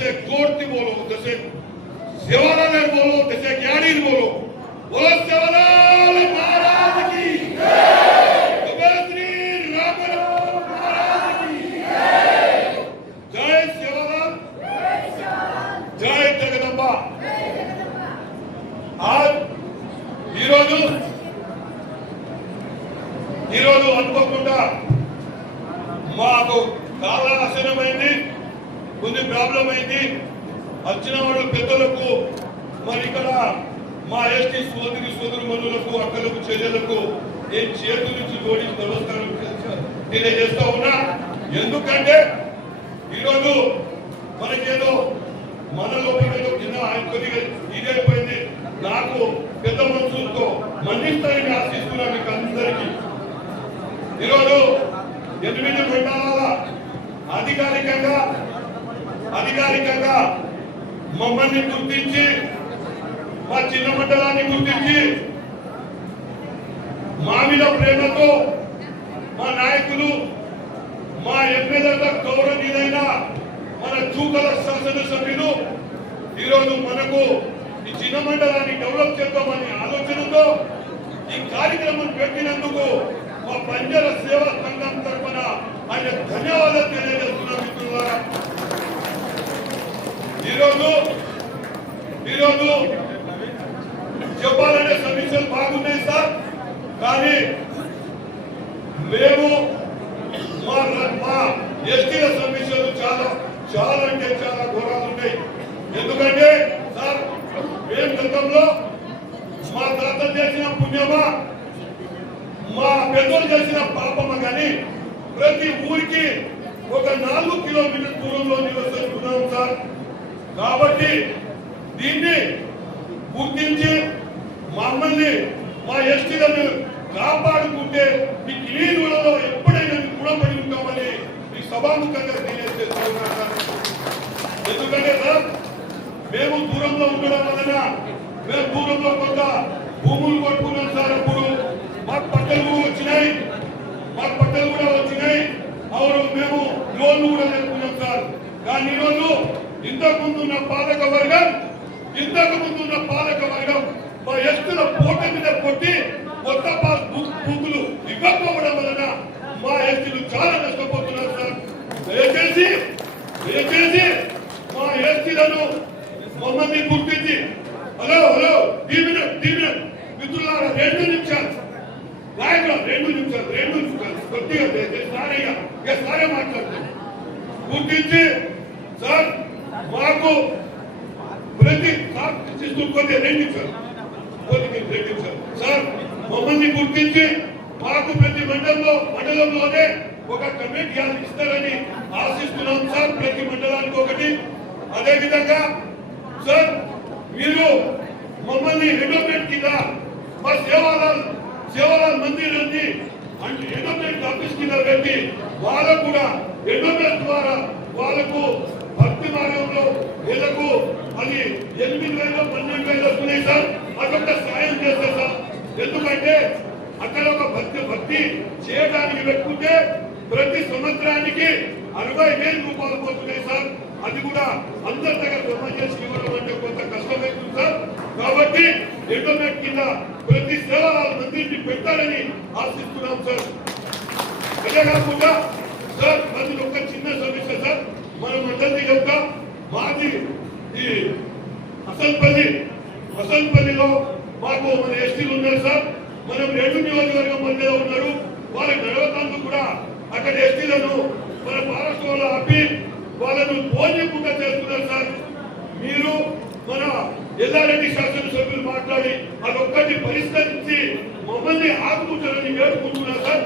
जैसे कोर्ट बोलो, जैसे सेवालाल बोलो, जैसे ज्ञानी बोलो, बोलो सेवालाल महाराज की जय, श्री राम महाराज की जय, सेवालाल जय, जगदंबा। आज అనుకోకుండా మాకు చాలా ఆశనమైంది, కొన్ని ప్రాబ్లం అయింది. వచ్చిన వాళ్ళు పెద్దలకు మరి ఇక్కడ మా ఎస్టీ సోదరుమణులకు, అక్కలకు, చెల్లెలకు నేను చేతుల నుంచి జోడించి నమస్కారం తెలియజేస్తా ఉన్నా. ఎందుకంటే ఈరోజు మనకేదో మనలో ఏదో కింద కొద్దిగా ఇదైపోయింది. నాకు పెద్ద మనుషులతో మన్నిస్తారని ఆశిస్తున్నా మీకు అందరికీ. ఈరోజు 8 మండలాల అధికారికంగా మమ్మల్ని గుర్తించి, మా చిన్న మండలాన్ని గుర్తించి, మా మీద ప్రేమతో మా నాయకులు, మా ఎమ్మెల్యేల గౌరవనీయులైన మన చూకల శాసనసభ్యులు ఈరోజు మనకు ఈ చిన్న మండలాన్ని డెవలప్ చేద్దామని ఆలోచనతో ఈ కార్యక్రమం పెట్టినందుకు మా బంజార సేవా సంఘం తరఫున ఆయన ధన్యవాదాలు తెలియజేస్తున్నా. మిత్రులారా, ఈరోజు చెప్పాలంటే సమీక్షలు బాగున్నాయి సార్, కానీ మేము మా ఎస్టీల సమీక్షలు చాలా అంటే చాలా ఘోరాలు ఉన్నాయి. ఎందుకంటే సార్, మేము గతంలో మా తాతలు చేసిన పుణ్యమా, మా పెద్దలు చేసిన పాపమా కానీ ప్రతి ఊరికి ఒక 4 కిలోమీటర్ల దూరంలో నివసిస్తున్నాం సార్. కాబట్టి దీన్ని గుర్తించి మమ్మల్ని, మా ఎస్టీలను కాపాడుకుంటే మీ క్లీనులలో ఎప్పుడైనా గుణపడి ఉంటామని మీ సభాముఖంగా తెలియజేస్తున్నాం సార్. ఎందుకంటే సార్, మేము దూరంలో ఉండడం వలన మేము దూరంలో కొంత భూములు కొట్టుకున్నాం సార్. అప్పుడు మాకు పట్టలు కూడా వచ్చినాయి, అవును, మేము లోన్లు కూడా తెచ్చుకున్నాం సార్. కానీ ఈరోజు ఇంతకుముందు ఉన్న పాలక వర్గం మా ఎస్టుల పోట మీద కొట్టి కొత్త పాస్ బుక్కులు ఇవ్వకపోవడం వలన మా ఎస్టీలు చాలా నష్టపోతున్నారు సార్. దయచేసి మా ఎస్టీలను మమ్మల్ని గుర్తించి, హలో మిత్రులారా, 2 నిమిషాలు కొద్దిగా సారే మాట్లాడుతుంది. గుర్తించి సార్ మాకు ప్రతి కొద్దిగా 2 నిమిషాలు సార్ మమ్మల్ని గుర్తించి మాకు ప్రతి మండలంలోనే ఒక కమిటీ ఇస్తారని ఆశిస్తున్నాం సార్. ప్రతి మండలానికి ఒకటి. అదేవిధంగా సార్, మీరు మమ్మల్ని ఎండోమెంట్ కింద మా సేవాలాల్ మందిరాన్ని అంటే ఎండోమెంట్ ఆఫీస్ కింద పెట్టి వాళ్ళకు కూడా ఎండోమెంట్ ద్వారా వాళ్ళకు భక్తి మార్గంలో వీళ్ళకు అది 8,000 12,000 వస్తున్నాయి సార్. అదొక సాయం చేస్తారు సార్. ఎందుకంటే అక్కడ ఒక భక్తి చేయడానికి పెట్టుకుంటే ప్రతి సంవత్సరానికి 60,000 రూపాయలు పోతున్నాయి సార్. అది కూడా అందరి దగ్గర జమ చేసి ఇవ్వడం అంటే కొంత కష్టమవుతుంది సార్. కాబట్టి ఎండోమెంట్ కింద ప్రతి సేవాలాల్ మందిని పెట్టాలని ఆశిస్తున్నాం సార్. అదే కాకుండా సార్, అది ఒక చిన్న సమస్య సార్. మన మండలి యొక్క మాది ఈ అసల్పల్లిలో మాకు మన ఎస్టీలు ఉన్నారు సార్. మనం 2 నియోజకవర్గం మధ్యలో ఉన్నారు. వాళ్ళకి నడవతాందుకు కూడా అక్కడ ఎస్టీలను మన ఫారెస్ట్ వాళ్ళు ఆపి వాళ్ళను పోనీయకుండా చేస్తున్నారు సార్. మీరు మన ఎల్లారెడ్డి శాసనసభ్యులు మాట్లాడి అదొక్కటి పరిష్కరించి మమ్మల్ని ఆదుకుంటారని వేడుకుంటున్నారు సార్.